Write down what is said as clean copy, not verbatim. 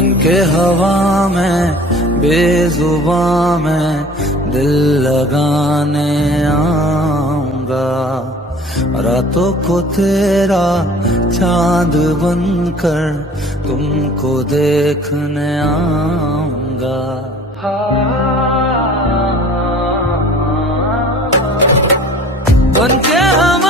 बन के हवा में बेजुबां में दिल लगाने आऊंगा, रातों को तेरा चांद बनकर तुमको देखने आऊंगा। बन के हवा